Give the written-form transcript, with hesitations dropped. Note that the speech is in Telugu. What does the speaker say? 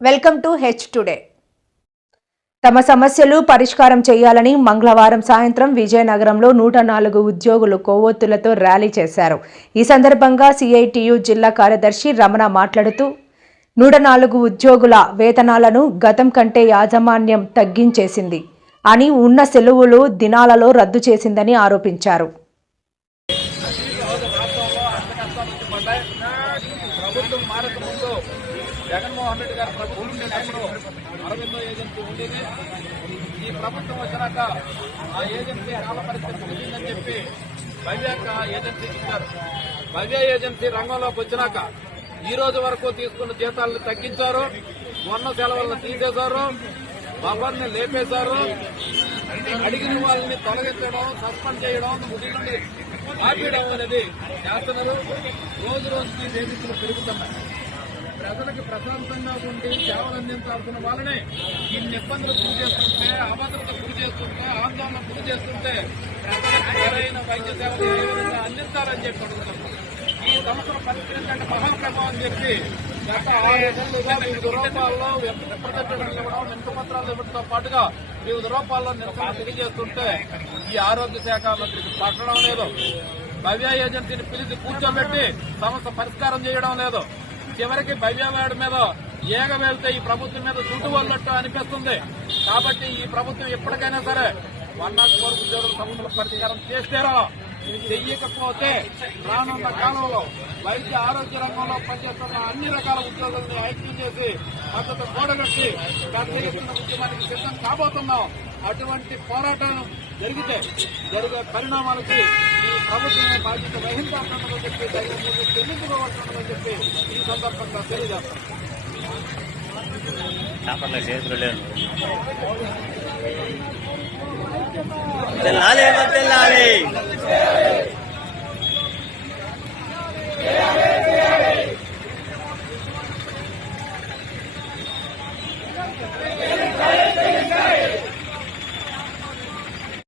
Welcome to H today. తమ సమస్యలు పరిష్కారం చేయాలని మంగళవారం సాయంత్రం విజయనగరంలో 104 ఉద్యోగులు కొవ్వొత్తులతో ర్యాలీ చేశారు. ఈ సందర్భంగా సిఐటియు జిల్లా కార్యదర్శి రమణ మాట్లాడుతూ 104 ఉద్యోగుల వేతనాలను గతం కంటే యాజమాన్యం తగ్గించేసింది అని, ఉన్న సెలవులు దినాలలో రద్దు చేసిందని ఆరోపించారు. జగన్మోహన్ రెడ్డి గారి ప్రభుత్వం ఉండేటప్పుడు అరవిందో ఏజెన్సీ ఉండేది. ఈ ప్రభుత్వం వచ్చినాక ఆ ఏజెన్సీ కాల పరిస్థితి ముగిసిందని చెప్పి భవ్య ఏజెన్సీ ఇచ్చారు. భవ్య ఏజెన్సీ రంగంలోకి వచ్చినాక ఈ రోజు వరకు తీసుకున్న జీతాలను తగ్గించారు, మొన్న సెలవులను తీసేశారు, బఫర్ని లేపేశారు, అడిగిన వాళ్ళని తొలగించడం, సస్పెండ్ చేయడం, ముగిలి ఆపేయడం అనేది చేస్తున్నారు. రోజు రోజుకి వేధింపులు పెరుగుతున్నాయి. ప్రజలకు ప్రశాంతంగా ఉండి సేవలు అందించాల్సిన వాళ్ళని ఇన్ని ఇబ్బందులు గురి చేస్తుంటే, అభద్రత గురి చేస్తుంటే, ఆందోళన గురి చేస్తుంటే ప్రజలకు సరైన వైద్య సేవలు ఏ విధంగా అందించాలని చెప్పి అడుగుతున్నాం. ఈ సమస్యను పరిష్కరించండి మహాప్రభావం అని చెప్పి గత 6 నెలలుగా వివిధ రూపాల్లో ప్రదర్శనలు ఇవ్వడం, వినతిపత్రాలు ఇవ్వడంతో పాటుగా వివిధ రూపాల్లో నిరసన తెలియజేస్తుంటే ఈ ఆరోగ్య శాఖ మంత్రికి పట్టడం లేదు. భవ్య ఏజెన్సీని పిలిచి కూర్చోబెట్టి సమస్య పరిష్కారం చేయడం లేదు. చివరికి భవ్యవాడి మీద ఏగ వెళ్తే ఈ ప్రభుత్వం మీద చుట్టు వల్లట్టు అనిపిస్తుంది. కాబట్టి ఈ ప్రభుత్వం ఎప్పటికైనా సరే 104 ఉద్యోగుల సమస్యల పరిష్కారం చేస్తారో, చెయ్యకపోతే రానున్న కాలంలో వైద్య ఆరోగ్య రంగంలో పనిచేస్తున్న అన్ని రకాల ఉద్యోగులను ఐక్యం చేసి మద్దతు కూడగట్టి పెద్ద ఎత్తున ఉద్యమానికి సిద్ధం కాబోతున్నాం. అటువంటి పోరాటం జరిగే పరిణామాలకి ఈ ప్రభుత్వమే బాధ్యత వహించాల్సిందని చెప్పి చెల్లించుకోవాల్సిందని చెప్పి ఈ సందర్భంగా తెలియజేస్తాం.